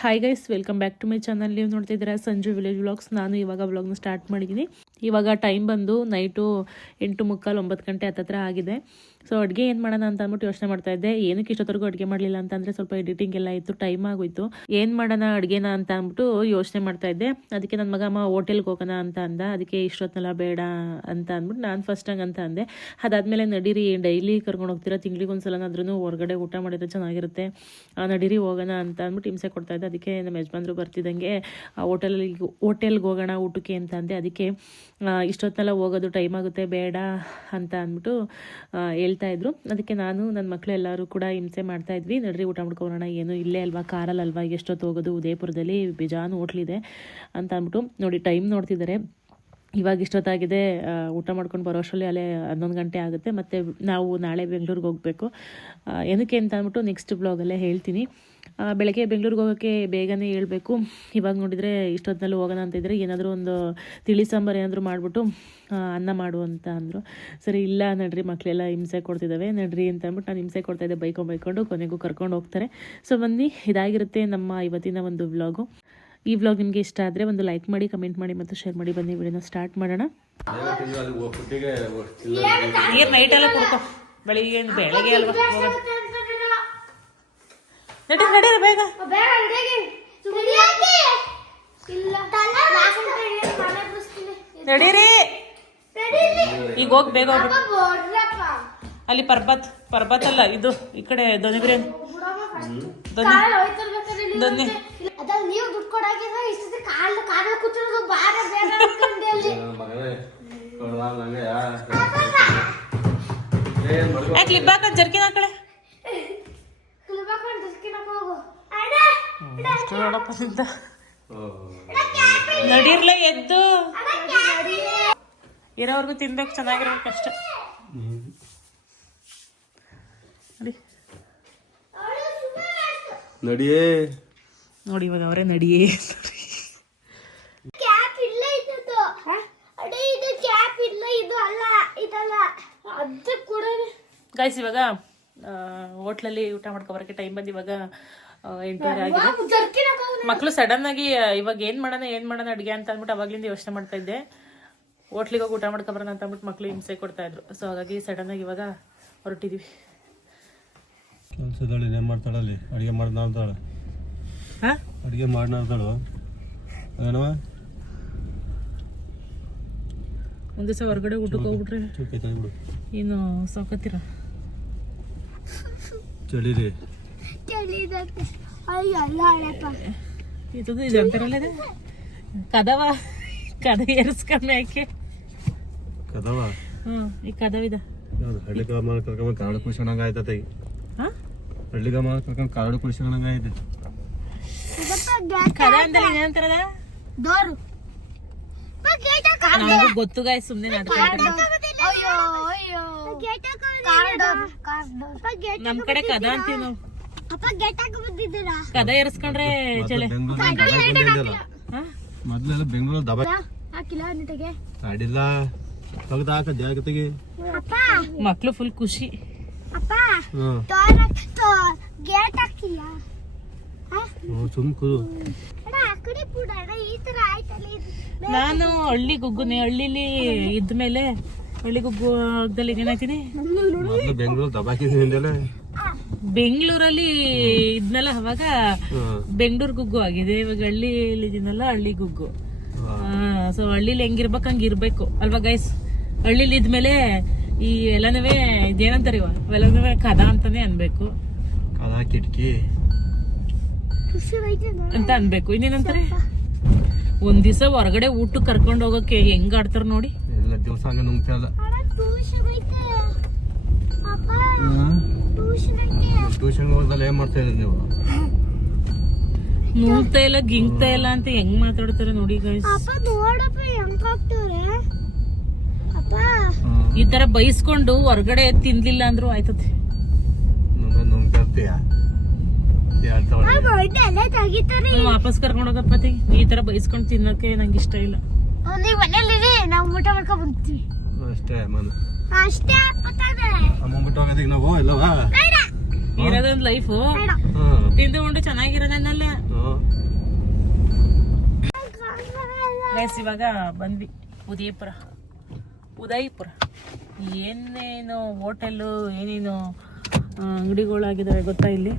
Hi guys welcome back to my channel ನೀವು ನೋಡ್ತಿದ್ದೀರಾ Sanju village vlogs ನಾನು ಇವಾಗ ವ್ಲಾಗ್ನ ಸ್ಟಾರ್ಟ್ ಮಾಡಿದ್ದೀನಿ. ಇವಾಗ ಟೈಮ್ ಬಂದು ನೈಟು ಎಂಟು ಮುಕ್ಕಾಲು ಒಂಬತ್ತು ಗಂಟೆ ಹತ್ತತ್ರ ಆಗಿದೆ. ಸೊ ಅಡುಗೆ ಏನು ಮಾಡೋಣ ಅಂತ ಅಂದ್ಬಿಟ್ಟು ಯೋಚನೆ ಮಾಡ್ತಾ ಇದ್ದೆ. ಏನಕ್ಕೆ ಇಷ್ಟೊತ್ತರೆಗೂ ಅಡುಗೆ ಮಾಡಲಿಲ್ಲ ಅಂತಂದರೆ ಸ್ವಲ್ಪ ಎಡಿಟಿಂಗ್ ಎಲ್ಲ ಇತ್ತು ಟೈಮ್ ಆಗೋಯ್ತು. ಏನು ಮಾಡೋಣ ಅಡುಗೆನ ಅಂತ ಅಂದ್ಬಿಟ್ಟು ಯೋಚನೆ ಮಾಡ್ತಾ ಇದ್ದೆ. ಅದಕ್ಕೆ ನನ್ನ ಮಗ, ಅಮ್ಮ ಹೋಟೆಲ್ಗೆ ಹೋಗೋಣ ಅಂತ ಅಂದ. ಅದಕ್ಕೆ ಇಷ್ಟೊತ್ತನೆಲ್ಲ ಬೇಡ ಅಂತ ಅಂದ್ಬಿಟ್ಟು ನಾನು ಫಸ್ಟ್ ಹಂಗೆ ಅಂತ ಅಂದೆ. ಅದಾದಮೇಲೆ ನಡೀರಿ ಡೈಲಿ ಕರ್ಕೊಂಡು ಹೋಗ್ತೀರಾ, ತಿಂಗ್ಳಿಗೆ ಒಂದ್ಸಲನಾದ್ರೂ ಹೊರಗಡೆ ಊಟ ಮಾಡಿದ್ರೆ ಚೆನ್ನಾಗಿರುತ್ತೆ. ನಡೀರಿ, ಹೋಗೋಣ ಅಂತ ಅಂದ್ಬಿಟ್ಟು ಹಿಂಸೆ ಕೊಡ್ತಾ ಇದ್ದೆ. ಅದಕ್ಕೆ ನಮ್ಮ ಯಜಮಾನ್ರು ಬರ್ತಿದ್ದಂಗೆ ಆ ಹೋಟೆಲಲ್ಲಿ ಹೋಟೆಲ್ಗೆ ಹೋಗೋಣ ಊಟಕ್ಕೆ ಅಂತ ಅಂದೆ. ಅದಕ್ಕೆ ಇಷ್ಟೊತ್ತನೆಲ್ಲ ಹೋಗೋದು ಟೈಮ್ ಆಗುತ್ತೆ, ಬೇಡ ಅಂತ ಅಂದ್ಬಿಟ್ಟು ಹೇಳ್ತಾ ಇದ್ರು. ಅದಕ್ಕೆ ನಾನು ನನ್ನ ಮಕ್ಕಳು ಎಲ್ಲರೂ ಕೂಡ ಹಿಂಸೆ ಮಾಡ್ತಾ ಇದ್ವಿ. ನಡ್ರಿ, ಊಟ ಮಾಡ್ಕೊಬೋಣ ಏನು ಇಲ್ಲೇ ಅಲ್ವಾ? ಕಾರಲ್ಲಿ ಅಲ್ವಾ ಎಷ್ಟೊತ್ತು ಹೋಗೋದು? ಉದಯಪುರದಲ್ಲಿ ಬೇಜಾನು ಹೋಟ್ಲಿದೆ ಅಂತ ಅಂದ್ಬಿಟ್ಟು ನೋಡಿ, ಟೈಮ್ ನೋಡ್ತಿದ್ದಾರೆ. ಇವಾಗ ಇಷ್ಟೊತ್ತಾಗಿದೆ ಊಟ ಮಾಡ್ಕೊಂಡು ಬರೋ ಅಷ್ಟರಲ್ಲಿ ಅಲ್ಲೇ ಹನ್ನೊಂದು ಗಂಟೆ ಆಗುತ್ತೆ. ಮತ್ತು ನಾವು ನಾಳೆ ಬೆಂಗಳೂರಿಗೆ ಹೋಗಬೇಕು. ಏನಕ್ಕೆ ಅಂತ ಅಂದ್ಬಿಟ್ಟು ನೆಕ್ಸ್ಟ್ ಬ್ಲಾಗಲ್ಲೇ ಹೇಳ್ತೀನಿ. ಬೆಳಗ್ಗೆ ಬೆಂಗಳೂರಿಗೆ ಹೋಗೋಕ್ಕೆ ಬೇಗನೆ ಹೇಳ್ಬೇಕು. ಇವಾಗ ನೋಡಿದರೆ ಇಷ್ಟೊತ್ತಿನಲ್ಲಿ ಹೋಗೋಣ ಅಂತಿದ್ರೆ ಏನಾದರೂ ಒಂದು ತಿಳಿ ಸಾಂಬಾರು ಏನಾದರೂ ಮಾಡಿಬಿಟ್ಟು ಅನ್ನ ಮಾಡು ಅಂತ ಅಂದರು. ಸರಿ ಇಲ್ಲ ನಡ್ರಿ ಮಕ್ಕಳೆಲ್ಲ ಹಿಂಸೆ ಕೊಡ್ತಿದ್ದಾವೆ ನಡ್ರಿ ಅಂತ ಅಂದ್ಬಿಟ್ಟು ನಾನು ಹಿಂಸೆ ಕೊಡ್ತಾಯಿದ್ದೆ ಬೈಕೊಂಡು ಬೈಕೊಂಡು ಕೊನೆಗೂ ಕರ್ಕೊಂಡು ಹೋಗ್ತಾರೆ. ಸೊ ಬನ್ನಿ ಇದಾಗಿರುತ್ತೆ ನಮ್ಮ ಇವತ್ತಿನ ಒಂದು ವ್ಲಾಗು. ಈ ವ್ಲಾಗ್ ನಿಮಗೆ ಇಷ್ಟ ಆದರೆ ಒಂದು ಲೈಕ್ ಮಾಡಿ ಕಮೆಂಟ್ ಮಾಡಿ ಮತ್ತು ಶೇರ್ ಮಾಡಿ. ಬನ್ನಿ ವಿಡಿಯೋನ ಸ್ಟಾರ್ಟ್ ಮಾಡೋಣ. ನೀರು ನೈಟೆಲ್ಲ ಕುಡ್ಕೊ. ಬೆಳಿಗ್ಗೆ ಬೆಳಗ್ಗೆ ಅಲ್ವಾ? ನಡಿ ನಡೀರಿ ಬೇಗ. ನಡೀರಿ. ಈಗ ಹೋಗಿ ಬೇಗ ಹೋಗ್ಬಿಟ್ಟು ಅಲ್ಲಿ ಪರ್ಬತ್ ಪರ್ಬತ್ ಅಲ್ಲ ಇದು ಈ ಕಡೆ ದೊನಿಬ್ರಿ ದೊನಿ ಧ್ವನಿ ನೀವು ದುಡ್ಡು ಕೊಡಾಕಿದ್ರೆ ಇಷ್ಟೊತ್ತಿ ಕಾಲ್ ಕಾಲ ಕೂತಿರೋದು ಬಾರ ಬೇಡ ಅನ್ಕೊಂಡೆ ಅಲ್ಲಿ. ಯಾಕೆ ಲಿಬ್ಬಾಕ ಜರ್ಕಿನ ಆ ಕಡೆ? ಅಣ್ಣ ನೋಡಪ್ಪ ನಿಂತ ನಡೀರ್ಲೆ ಎದ್ದು ಇರೋವರೆಗೂ ತಿನ್ಬೇಕು ಚೆನ್ನಾಗಿರ್ಬೇಕು ಅಷ್ಟೇ ನಡಿ ನಡಿಯೇ ನೋಡಿ ಇವಾಗ ಅವರೇ ನಡಿಯೇ ಕ್ಯಾಪ್ ಇಲ್ಲ ಇದ್ದದ್ದು ಅಡೇ ಇದು ಕ್ಯಾಪ್ ಇಲ್ಲ ಇದು ಅಲ್ಲ ಇದಲ್ಲ ಅದು ಕೂಡ ಗಾಯ್ಸ್ ಇವಾಗ ಹೋಟ್ಲಲ್ಲಿ ಊಟ ಮಾಡ್ಕೊಬರಕ್ಕೆ ಟೈಮ್ ಬಂದು ಇವಾಗ ಎಂಟೂವರೆ ಆಗಿದೆ. ಮಕ್ಕಳು ಸಡನ್ ಆಗಿ ಇವಾಗ ಏನು ಮಾಡೋಣ ಏನು ಮಾಡೋಣ ಅಡುಗೆ ಅಂತ ಅಂದ್ಬಿಟ್ಟು ಅವಾಗ್ಲಿಂದ ಯೋಚನೆ ಮಾಡ್ತಾ ಇದ್ದೆ. ಹೋಟ್ಲಿಗೆ ಹೋಗಿ ಊಟ ಮಾಡ್ಕೊಬರೋಣ ಅಂತ ಅಂದ್ಬಿಟ್ಟು ಮಕ್ಳು ಹಿಂಸೆ ಕೊಡ್ತಾ ಇದ್ರು. ಸೊ ಹಾಗಾಗಿ ಸಡನ್ ಆಗಿ ಇವಾಗ ಹೊರಟಿದೀವಿ. ಕೆಲಸದಳು ಏನ್ ಮಾಡ್ತಾಳಲ್ಲಿ ಅಡಿಗೆ ಮಾಡಿ ನಾಳ್ತಾಳೆ ಹಾ? ಅಡಿಗೆ ಮಾಡಿ ನಾಳ್ತಾಳು ಏನವ ಒಂದ್ ದಿವಸ ಹೊರಗಡೆ ಊಟಕ್ಕೆ ಹೋಗ್ಬಿಟ್ರೆ ಏನು ಸಾಕತ್ತೀರ ಚಳಿರಿ. ಅಯ್ಯ ಅಲ್ಲ ಅಳಪ್ಪ. ಇದು ಇದು ಅಂತಾರಲ್ಲ ಇದು? ಕದವ. ಕದ ಏರಿಸ್ಕೊಂಡ್ ಯಾಕೆ ಕದವ? ಹ್ಞೂ ಈ ಕದವಿದ ಹಳ್ಳಿ ಗಮ ಕರ್ಕೊಂಡ್ ಕಾಡು ಕುಡಿಸ್ಕೊಂಡಂಗ ಆಯ್ತತೆ ಈಗ ಹಾಂ? ಹಳ್ಳಿ ಗಮ ಕರ್ಕೊಂಡ್ ಕಾಡು ಕುಡಿಸ್ಕೊಂಡಂಗ ಆಯ್ತು. ಕದ ಅಂದ್ರೆ ಏನಂತಾರದ ಡೋರು. ಗೇಟ್ ನಮಗೂ ಗೊತ್ತು ಗಾಯ ಸುಮ್ಮನೆ ನಮ್ ಕಡೆ ಕದ ಅಂತೀವಿ ನಾವು. ಕದ ಏರಿಸ್ಕೊಂಡ್ರೆ ಚಲೆ. ಬೆಂಗಳೂರಲ್ಲಿ ಹಾ ಮೊದ್ಲೆಲ್ಲ ಬೆಂಗಳೂರಲ್ಲಿ ದಬ ಹಾಕಿಲ್ಲ ನಿಟಗೆ ಅಡಿಲ್ಲ ತೆಗ್ದು ಹಾಕ ಜಾಗತಿಗೆ ಅಪ್ಪ. ಮಕ್ಳು ಫುಲ್ ಖುಷಿ. ಅಪ್ಪ. ಗೇಟ್ ಹಾಕಿಲ್ಲ. ನಾನು ಹಳ್ಳಿ ಗುಗ್ಗುನೆ ಹಳ್ಳಿಲಿ ಇದ್ಮೇಲೆ ಹಳ್ಳಿ ಗುಗ್ಗುದಲ್ಲಿ ಏನಾಯ್ತೀನಿ? ಬೆಂಗಳೂರು ದಬಾಕಿದ್ದೀನಿ ಬೆಂಗಳೂರಲ್ಲಿ ಇದ್ನಲ್ಲ ಅವಾಗ ಬೆಂಗಳೂರು ಗುಗ್ಗು ಆಗಿದೆ. ಇವಾಗ ಹಳ್ಳಿಯಲ್ಲಿ ಇದೀನಲ್ಲ ಹಳ್ಳಿ ಗುಗ್ಗು. ಸೊ ಹಳ್ಳಿಲಿ ಹೆಂಗಿರ್ಬೇಕು ಹಂಗಿರ್ಬೇಕು ಅಲ್ವಾ ಗೈಸ್ ಹಳ್ಳಿಲಿ ಇದ್ಮೇಲೆ ಈ ಎಲ್ಲನವೇ ಇದೇನಂತಾರೆ ಇವ ಎಲ್ಲನೂ ಕದ ಅಂತಾನೆ ಅನ್ಬೇಕು. ಕದ ಕಿಟಕಿ. ಅಂತ ಅನ್ಬೇಕು. ಇನ್ನೇನಂತಾರೆ? ಒಂದ್ ದಿವಸ ಹೊರಗಡೆ ಊಟಕ್ಕೆ ಕರ್ಕೊಂಡು ಹೋಗಕ್ಕೆ ಹೆಂಗ್ ಆಡ್ತಾರ ನೋಡಿ. ಎಲ್ಲ ದಿವಸ ಹಂಗ ನುಂಗ್ತಾ ಇಲ್ಲ ಅಣ್ಣ ಟ್ಯೂಷನ್ ಐತೆ ಅಪ್ಪ ಟ್ಯೂಷನ್ ಐತೆ ಟ್ಯೂಷನ್ ಹೋದಲ್ಲ ಏನ್ ಮಾಡ್ತಾ ಇದ್ರಿ ನೀವು? ನುಂಗ್ತಾ ಇಲ್ಲ ಗಿಂಗ್ತಾ ಇಲ್ಲ ಅಂತ ಹೆಂಗ್ ಮಾತಾಡ್ತಾರೆ ನೋಡಿ ಗೈಸ್ ಅಪ್ಪ ನೋಡಪ್ಪ ಹೆಂಗ್ ಅಪ್ಪ. ಈ ತರ ಬೈಸ್ಕೊಂಡು ಹೊರಗಡೆ ತಿನ್ಲಿಲ್ಲ ಅಂದ್ರು ಆಯ್ತದೆ. ನುಂಗ ವಾಪಸ್ ಕರ್ಕೊಂಡು ಹೋಗಪ್ಪ ಈ ತರ ಬೈಸ್ಕೊಂಡು ತಿನ್ನಕ್ಕೆ ನಂಗೆ ಇಷ್ಟ ಇಲ್ಲ. ನೀವು ಮನೇಲಿ ನಾವು ಊಟ ಮಾಡ್ಕೊಂಡ್ ಬಂತಿ ಅಷ್ಟೇ ಮನ. ಅಷ್ಟೇ ಅಮ್ಮ ಬಿಟ್ಟು ಹೋಗೋದಿಗೆ ನಾವು ಇಲ್ಲವಾ ಇರೋದೊಂದು ಲೈಫು ತಿಂದು ಉಂಡು ಚೆನ್ನಾಗಿರೋದನ್ನಲ್ಲೇ. ಗೈಸ್ ಇವಾಗ ಬಂದ್ವಿ. ಉದಯಪುರ. ಉದಯಪುರ. ಏನೇನು ಹೋಟೆಲ್ಲು ಏನೇನು ಅಂಗಡಿಗಳಾಗಿದ್ದಾವೆ ಗೊತ್ತಾ ಇಲ್ಲಿ?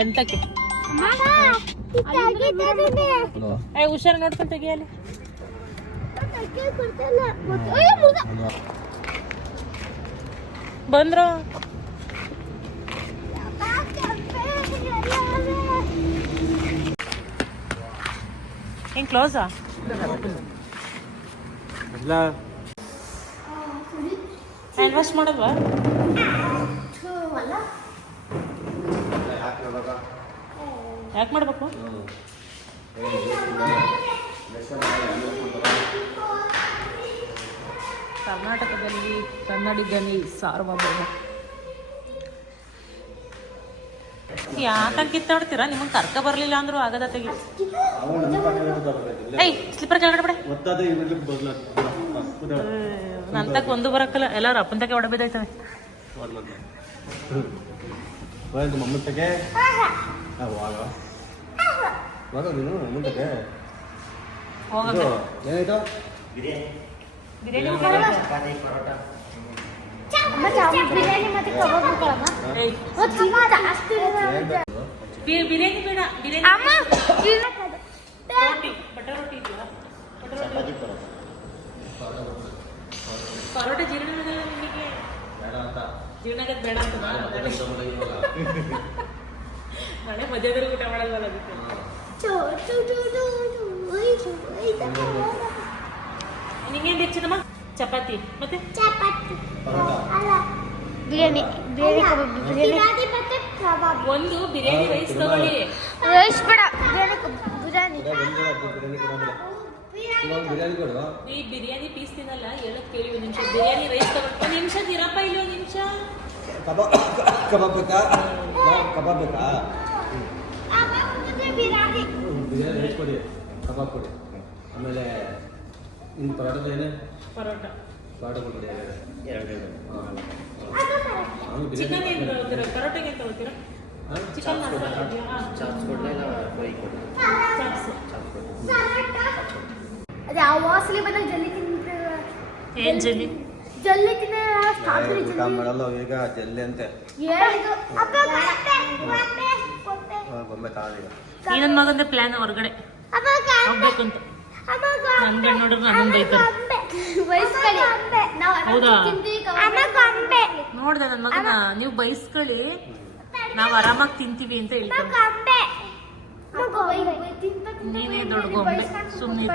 ಎಂಟಕ್ಕೆ. ಹುಷಾರು ನೋಡ್ಕೊಂಡು ತೆಗಿಯಲ್ಲಿ ಬಂದ್ರು? ಹೆಂಗ್ ಕ್ಲೋಸಾ ಹ್ಯಾಂಡ್ ವಾಶ್ ಮಾಡಲ್ವಾ? ಯಾಕೆ ಮಾಡ್ಬೇಕು? ಕರ್ನಾಟಕದಲ್ಲಿ ಕನ್ನಡಿಗನಿ ಸಾರ್ವಭೌಮ. ಯಾಕಂಗೆ ಕಿತ್ತಾಡ್ತೀರಾ? ನಿಮಗೆ ಕರ್ಕ ಬರಲಿಲ್ಲ ಅಂದ್ರೂ ಆಗದ ತೆಗಿ. ಏಯ್ ಸ್ಲಿಪ್ಪರ್ ಕೆಳಗಡೆ ಬಿಡ. ನನ್ನ ತಕ್ಕ ಒಂದು ಬರಕ್ಕಲ್ಲ. ಎಲ್ಲರೂ ಅಪ್ಪನ ತಕ್ಕೆ ಹೊಡಬೇದಾಯ್ತವೆ ಹೋಗ. ಹೋಗಕ್ಕೆ ಏನಾಯ್ತು? ಬಿರಿಯಾನಿ ಊಟ ಅಮ್ಮ, ಜಾಮ್ ಬಿರಿಯಾನಿ ಮತ್ತೆ ಕಬಾಬ್ ಬೇಕಲ್ಲ? ಏಯ್ ಮತ್ತೆ ತಿನ್ನೋ ಜಾಸ್ತಿ ಇರುತ್ತೆ. ಬಿ- ಬಿರಿಯಾನಿ ಬೇಡ ಬಿರಿಯಾನಿ ಅಮ್ಮ ತಿನ್ನಕ್ಕದು. ರೋಟಿ ಬಟರ್ ರೋಟಿ ಇದೆಯಾ ಬಟರ್ ರೋಟಿ ಪರೋಟ ಜೀರ್ಣ ಆಗಲ್ಲ ನಿಮಗೆ ಜೀರ್ಣ ಆಗೋದು ಬೇಡ ಅಂತ ಮನೆ ಮಧ್ಯದಲ್ಲಿ ಊಟ ಮಾಡಲ್ವಲ್ಲ ಅದಕ್ಕೆ ಚು, ಚು, ಚು, ಚು, ಚು, ಉಯ್, ಚು, ಉಯ್, ಚು. ನಿಂಗೇನು ಬೇಕು ಚಿನ್ನಮ್ಮ? ಚಪಾತಿ. ಮತ್ತೆ? ಚಪಾತಿ. ಅಲ್ಲ. ಬಿರಿಯಾನಿ ಬಿರಿಯಾನಿ ಕಬಾಬ್ ಬಿರಿಯಾನಿ. ಮತ್ತೆ ಕಬಾಬ್. ಒಂದು ಬಿರಿಯಾನಿ ರೈಸ್ ತಗೊಳ್ಳಿ. ರೈಸ್ ಬೇಡ ಬಿರಿಯಾನಿ ಕಬಾಬ್ ಬಿರಿಯಾನಿ. ಈ ಬಿರಿಯಾನಿ ಪೀಸ್ ತಿನ್ನಲ್ಲ ಹೇಳಕ್ ಕೇಳಿ ಒಂದು ನಿಮಿಷ. ಬಿರಿಯಾನಿ ರೈಸ್ ತಗೊಳ್ಳಿ ಒಂದು ನಿಮಿಷ ಇರಪ್ಪ ಇಲ್ಲಿ ಒಂದು ನಿಮಿಷ. ಕಬಾಬ್ ಕಬಾಬ್ ಬೇಕಾ? ಕಬಾಬ್ ಬೇಕಾ? ಬಿರಿಯಾನಿ. ರೈಸ್ ಕೊಡಿ. ಕಬಾಬ್ ಕೊಡಿ. ಆಮೇಲೆ ನಿಮ್ಮ ಪರೋಟ ಏನೇ? ಪರೋಟ. ಪರೋಟ ಕೊಡಿ ಎರಡು ಎರಡು. ಚಿಕನ್ ಏನು ತಗೋತೀರಾ? ಪರೋಟಗೆ ಏನು ತಗೋತೀರಾ? ಚಿಕನ್ ಅದೇ ಆ ವಾಸನೆ ಬಂದಾಗ ಜಲ್ದಿ ತಿಂದ್ರೆ ಏನು ಜಲ್ಲಿ ಜಲ್ದಿ ತಿಂದ್ರೆ ಜಲ್ದಿ ಮಾಡಲ್ಲ ಈಗ ಜಲ್ದಿ ಅಂತೆ. ಏನು ಅಪ್ಪ ಬೊಂಬೆ ತಾಳೀಗ ಈ ನನ್ನ ಮಗಂದ ಪ್ಲಾನ್ ಹೊರಗಡೆ. ಹೋಗ್ಬೇಕು ಅಂತ ನನ್ ಗಂಡ ನೋಡಿದ್ರೆ ಹೌದಾ? ಗೊಂಬೆ ನೋಡ್ದೆ ನನ್ನ ಮಗನ. ನೀವು ಬೈಸ್ಕೊಳ್ಳಿ ನಾವು ಆರಾಮಾಗಿ ತಿಂತೀವಿ ಅಂತ ಹೇಳ್ತಾರೆ ನೀನೇ ದೊಡ್ಡ ಗೊಂಬೆ. ಸುಮ್ಮನೆ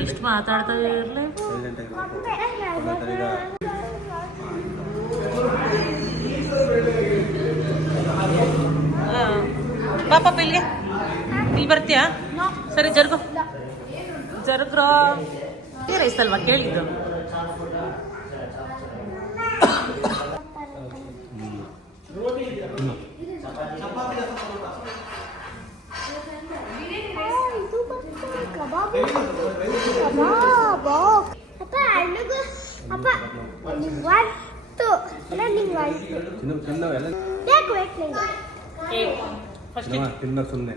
ಎಷ್ಟು ಮಾತಾಡ್ತಾ ಇರಲಿ ಸೈಲೆಂಟ್ ಆಗಿರ್ಬೇಕು ಗೊಂಬೆ ಪಾಪ ಇಲ್ಲಿಗೆ ಇಲ್ಲಿ? ಬರ್ತೀಯಾ? ಸರಿ ಜರ್ಗು. ಜರ್ಗ್ರೋ ರೈಸ್ ಅಲ್ವಾ? ಕೇಳಿದ್ದು. ಅಪ್ಪ ತಿನ್ನ ಸುಮ್ಮನೆ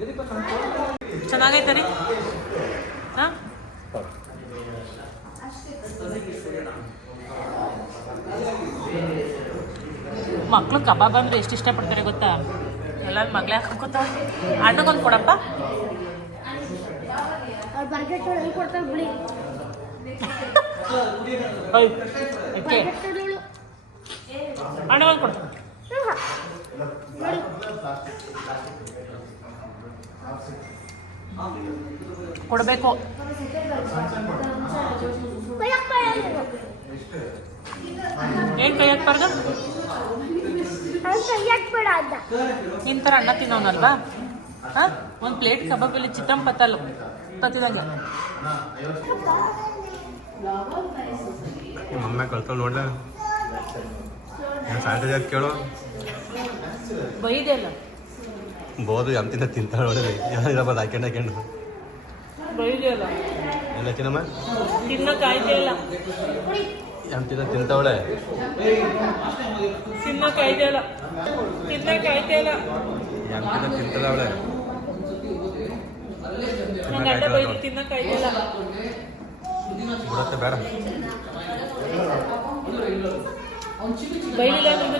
ಚೆನ್ನಾಗೈತೆ ರೀ ಹಾಂ? ಮಕ್ಳು ಕಬಾಬ್ ಅಂದ್ರೆ ಎಷ್ಟು ಇಷ್ಟಪಡ್ತಾರೆ ಗೊತ್ತಾ? ಎಲ್ಲ ಮಗ್ಳೇ ಹಾಕೋತ ಅಣ್ಣಗೊಂದು ಕೊಡಪ್ಪ. ಅಣ್ಣಗೊಂದು ಕೊಡ್ತಾರೆ ಕೊಡಬೇಕು. ಏನ್ ಕೈಯಾಕ್ ಅದ್ನ. ನಿನ್ ತರ ಅಣ್ಣ ತಿನ್ನೋನಲ್ವಾ? ಹಾಂ? ಒಂದು ಪ್ಲೇಟ್ ಕಬಾಬಲ್ಲಿ ಚಿತ್ರಾನ್ನ ಪತ್ತಲ್ಲ. ತತ್ತಿದಂಗೆ ಮಮ್ಮಿ ಕಳ್ತಾವ ನೋಡ್ಲ? ಸ್ಯಾನಿಟೈಸರ್ ಕೇಳು. ಬೈದೆ ಅಲ್ಲ. ಬೋದು ಎಂತಿಂದ ತಿಂತಾಳೆ ನೋಡಿರಿ ಇರಬಾರ್ದು ಹಾಕೊಂಡು ಹಾಕೊಂಡು. ಬೈದೆ ಅಲ್ಲ. ಎಲ್ಲ ಚಿನ್ನಮ್ಮ ತಿನ್ನಕ್ಕೆ ಆಯ್ತೇ ಇಲ್ಲ. ಅಂತಿದ ತಿಂತವಳೆ? ತಿನ್ನಕ್ಕೆ ಆಯ್ತಿಲ್ಲ ತಿನ್ನಕ್ಕೆ ಆಯ್ತಿಲ್ಲ ಇಲ್ಲ. ನಂಗೆ ಅಡ್ಡ ಬೈದು ತಿನ್ನಕ್ಕೆ ಆಯ್ತಿಲ್ಲ ಬಿಡತ್ತೆ ಬೇಡ. ಬೈಲಿಲ್ಲ ಅಂದ್ರೆ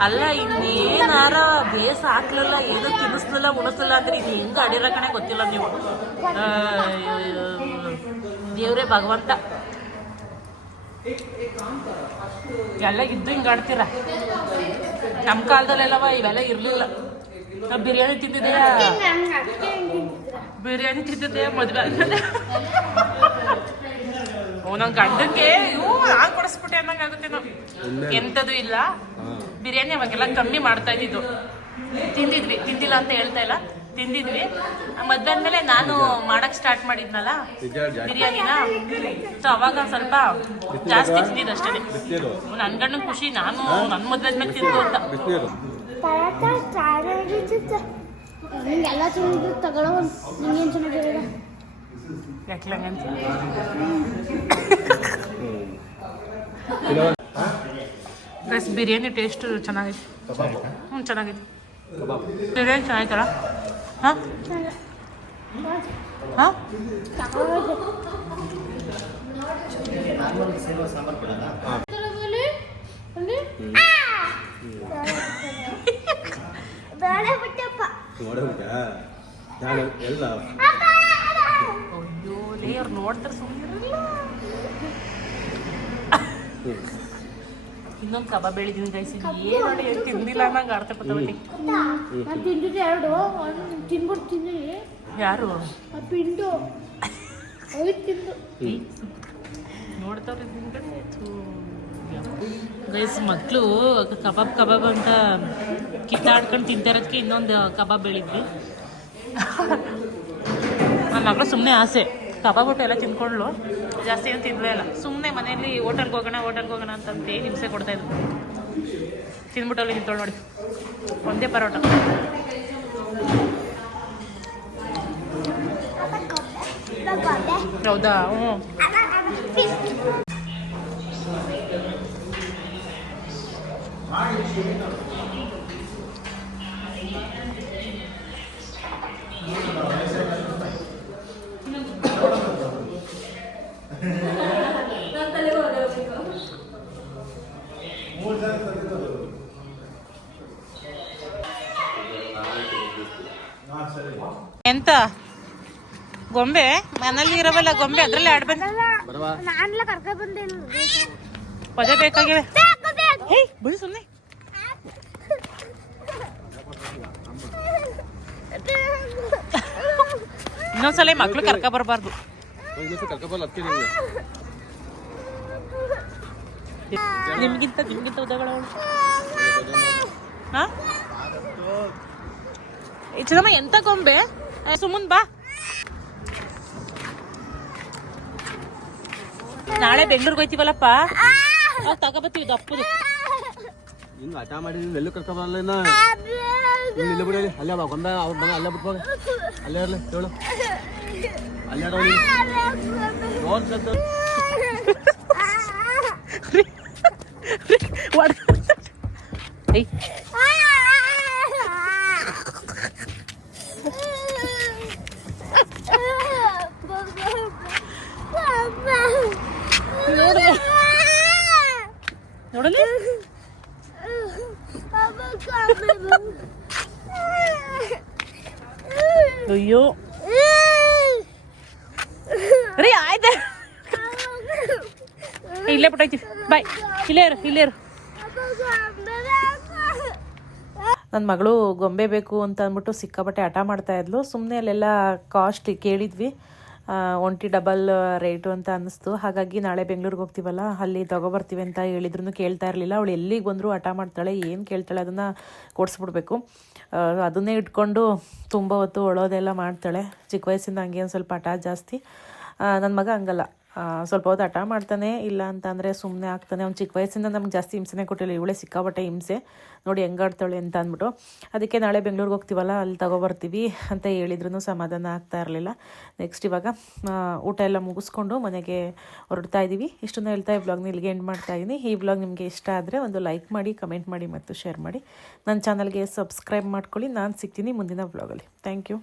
ಅಲ್ಲ ಇನ್ನೇನಾರ ಬೇಸ್ ಹಾಕ್ಲಿಲ್ಲ ಏನು ತಿನ್ನಿಸ್ಲಿಲ್ಲ ಉಣಿಸ್ಲಿಲ್ಲ ಅಂದ್ರೆ ಇದು ಹಿಂಗ ಅಡಿರ ಕಣೆ ಗೊತ್ತಿಲ್ಲ ನೀವು ದೇವ್ರೇ ಭಗವಂತ ಎಲ್ಲ ಇದ್ದು ಹಿಂಗೆ ಆಡ್ತೀರ ನಮ್ಮ ಕಾಲದಲ್ಲೆಲ್ಲವ ಇವೆಲ್ಲ ಇರಲಿಲ್ಲ ನಾವು ಬಿರಿಯಾನಿ ತಿಂದಿದ್ದೀಯಾ? ಬಿರಿಯಾನಿ ತಿಂದಿದ್ದೆ ಮದ್ವೆ? ಓ ನನ್ ಗಂಡಂಗೆ ಇವು ನಾನ್ ಕೊಡಿಸ್ಬಿಟ್ಟೆ ಅನ್ನಂಗ್ ಆಗುತ್ತೆ ನಾವು ಎಂತದು ಇಲ್ಲ. ಬಿರಿಯಾನಿ ಅವಾಗೆಲ್ಲ ಕಮ್ಮಿ ಮಾಡ್ತಾ ಇದ್ದಿದ್ದು. ತಿಂದಿದ್ವಿ. ತಿಂದಿಲ್ಲ ಅಂತ ಹೇಳ್ತಾ ಇಲ್ಲ. ತಿಂದಿದ್ವಿ. ಮದ್ವೆ ಆದ್ಮೇಲೆ ನಾನು ಮಾಡಕ್ ಸ್ಟಾರ್ಟ್ ಮಾಡಿದ್ನಲ್ಲ ಬಿರಿಯಾನಿನ. ಸೊ ಅವಾಗ ಸ್ವಲ್ಪ ಜಾಸ್ತಿ ತಿಂದಿದ್ದು ಅಷ್ಟೇ. ನನ್ ಗಂಡನ್ ಖುಷಿ ನಾನು ನನ್ ಮದ್ವೆ ಆದ್ಮೇಲೆ ತಿಂದು ಅಂತ. ನಿಂಗೆಲ್ಲ ತಿಂದು ತಗೊಳ್ಳೋ ನಿಂಗೇನು ಚೆನ್ನಾಗಿರೋದ ಯಾಕ್ಲಂಗಂತ ಗೈಸ್ ಬಿರಿಯಾನಿ ಟೇಸ್ಟ್ ಚೆನ್ನಾಗೈತೆ. ಹ್ಞೂ ಚೆನ್ನಾಗೈತೆ. ಬಿರಿಯಾನಿ ಚೆನ್ನಾಗಿತ್ತಲ್ಲ ಹಾಂ? ಹಾಂ? ನೋಡಬಿಟ್ಟ ನಾನು ಎಲ್ಲ ಲೇ ಅವ್ರು ನೋಡ್ತಾರೆ ಸುಮ್ಮನೆ ಇನ್ನೊಂದು ಕಬಾಬ್ ಬೆಳಿದೀನಿ ಗೈಸ್ ಏನು ನೋಡಿ ಏನು ತಿಂದಿಲ್ಲ ಅನ್ನಂಗೆ ಆಡ್ತಾ ಪತ್ತವಲ್ಲಿ ನಾನು ತಿಂದಿದ್ದೆ ಎರಡು ತಿನ್ಬಿಟ್ಟು ತಿಂದಿ ಯಾರು? ಪಿಂಡು ತಿಂದು. ನೋಡ್ತಾವ್ರೆ ಗೈಸ್ ಮಕ್ಕಳು ಕಬಾಬ್ ಕಬಾಬ್ ಅಂತ ಕಿತ್ತಾಡ್ಕೊಂಡು ತಿಂತಾರದಕ್ಕೆ ಇನ್ನೊಂದು ಕಬಾಬ್ ಬೆಳಿದ್ವಿ ನನ್ನ ಮಗಳು ಸುಮ್ಮನೆ ಆಸೆ. ಕಬಾಬ್ ಎಲ್ಲ ತಿನ್ಕೊಂಡ್ಲು ಜಾಸ್ತಿ ಏನು ತಿನ್ಲೇ ಇಲ್ಲ. ಸುಮ್ಮನೆ ಮನೆಯಲ್ಲಿ ಹೋಟೆಲ್ಗೆ ಹೋಗೋಣ ಹೋಟೆಲ್ಗೆ ಹೋಗೋಣ ಅಂತಂತ ಏನು ಹಿಂಸೆ ಕೊಡ್ತಾ ಇದ್ರು. ತಿಂದ್ಬಿಟ್ಟು ಅಲ್ಲಿ ನಿಂತೋಳು ನೋಡಿ. ಒಂದೇ ಪರೋಟ. ಹೌದಾ? ಹ್ಞೂ ಎಂತ? ಗೊಂಬೆ? ಮನೇಲಿ ಇರವಲ್ಲ ಗೊಂಬೆ ಅದ್ರಲ್ಲಿ ಆಡ್ ಬಂದೇನು ಪದ ಬೇಕಾಗಿವೆ. ಬಿಡು ಸುಮ್ಮನೆ ಇನ್ನೊಂದ್ಸಲ ಮಕ್ಳು ಕರ್ಕ ಬರಬಾರ್ದು. ನಿಮ್ಗಿಂತ ನಿಮ್ಗಿಂತ ಉದ್ದಗಳ ಹಾ? ಚಿನ್ನಮ್ಮ ಎಂತ ಗೊಂಬೆ? ಸುಮ್ಮನ್ ಬಾ. ನಾಳೆ ಬೆಂಗ್ಳೂರ್ಗೆ ಹೋಯ್ತೀವಲ್ಲಪ್ಪ? ಅವಾಗ ತಗೋಬತ್ತೀವಿ ದಪ್ಪದು ಇನ್ನು ಹಠ ಮಾಡಿ ಎಲ್ಲೂ ಕರ್ಕೊಬರಲ್ಲ ಇನ್ನ. ಇಲ್ಲೇ ಬಿಡಿ ಅಲ್ಲೇ ಬಾ ಗೊಂಬೆ ಅವ್ರು ಬಂದ ಅಲ್ಲೇ ಹೋಗಿ ಅಲ್ಲೇ ಇರಲಿ ಹೇಳು. ಅಲ್ಲೇ Onde já está? ಇಲ್ಲೇ ಬಿಟ್ಟೈತಿ ಬಾಯ್. ಇಲ್ಲೇ ಇರು ಇಲ್ಲೇ ಇರು. ನನ್ನ ಮಗಳು ಗೊಂಬೆ ಬೇಕು ಅಂತ ಅಂದ್ಬಿಟ್ಟು ಸಿಕ್ಕಾಪಟ್ಟೆ ಹಠ ಮಾಡ್ತಾ ಇದ್ಲು. ಸುಮ್ಮನೆ ಅಲ್ಲೆಲ್ಲ ಕಾಸ್ಟ್ಲಿ ಕೇಳಿದ್ವಿ. ಒಂಟಿ ಡಬಲ್ ರೇಟು ಅಂತ ಅನ್ನಿಸ್ತು. ಹಾಗಾಗಿ ನಾಳೆ ಬೆಂಗಳೂರಿಗೆ ಹೋಗ್ತೀವಲ್ಲ, ಅಲ್ಲಿ ತಗೊಬರ್ತೀವಿ ಅಂತ ಹೇಳಿದ್ರು ಕೇಳ್ತಾ ಇರಲಿಲ್ಲ. ಅವಳು ಎಲ್ಲಿಗೆ ಬಂದರೂ ಹಠ ಮಾಡ್ತಾಳೆ, ಏನು ಕೇಳ್ತಾಳೆ ಅದನ್ನು ಕೊಡಿಸ್ಬಿಡ್ಬೇಕು. ಅದನ್ನೇ ಇಟ್ಕೊಂಡು ತುಂಬ ಹೊತ್ತು ಒಳೋದೆಲ್ಲ ಮಾಡ್ತಾಳೆ. ಚಿಕ್ಕ ವಯಸ್ಸಿಂದ ಹಂಗೆ ಸ್ವಲ್ಪ ಹಠ ಜಾಸ್ತಿ. ನನ್ನ ಮಗ ಹಂಗಲ್ಲ. ಸ್ವಲ್ಪ ಹೊತ್ತು ಹಠ ಮಾಡ್ತಾನೆ, ಇಲ್ಲ ಅಂತಂದರೆ ಸುಮ್ಮನೆ ಆಗ್ತಾನೆ. ಅವ್ನು ಚಿಕ್ಕ ವಯಸ್ಸಿಂದ ನಮ್ಗೆ ಜಾಸ್ತಿ ಹಿಂಸೆನೇ ಕೊಟ್ಟಿಲ್ಲ. ಇವಳೇ ಸಿಕ್ಕಾಪಟ್ಟೆ ಹಿಂಸೆ. ನೋಡಿ ಹೆಂಗಾಡ್ತಾಳೆ ಅಂತ ಅಂದ್ಬಿಟ್ಟು, ಅದಕ್ಕೆ ನಾಳೆ ಬೆಂಗಳೂರಿಗೆ ಹೋಗ್ತೀವಲ್ಲ, ಅಲ್ಲಿ ತಗೊಬರ್ತೀವಿ ಅಂತ ಹೇಳಿದ್ರು ಸಮಾಧಾನ ಆಗ್ತಾ ಇರಲಿಲ್ಲ. ನೆಕ್ಸ್ಟ್ ಇವಾಗ ಊಟ ಎಲ್ಲ ಮುಗಿಸ್ಕೊಂಡು ಮನೆಗೆ ಹೊರಡ್ತಾ ಇದ್ದೀವಿ ಇಷ್ಟನ್ನು ಹೇಳ್ತಾ ಈ ಬ್ಲಾಗ್ನ ಇಲ್ಲಿಗೆ ಎಂಡ್ ಮಾಡ್ತಾ ಇದ್ದೀನಿ ಈ ಬ್ಲಾಗ್ ನಿಮಗೆ ಇಷ್ಟ ಆದರೆ ಒಂದು ಲೈಕ್ ಮಾಡಿ ಕಮೆಂಟ್ ಮಾಡಿ ಮತ್ತು ಶೇರ್ ಮಾಡಿ. ನನ್ನ ಚಾನಲ್ಗೆ ಸಬ್ಸ್ಕ್ರೈಬ್ ಮಾಡ್ಕೊಳ್ಳಿ. ನಾನು ಸಿಗ್ತೀನಿ ಮುಂದಿನ ಬ್ಲಾಗಲ್ಲಿ ಥ್ಯಾಂಕ್ ಯು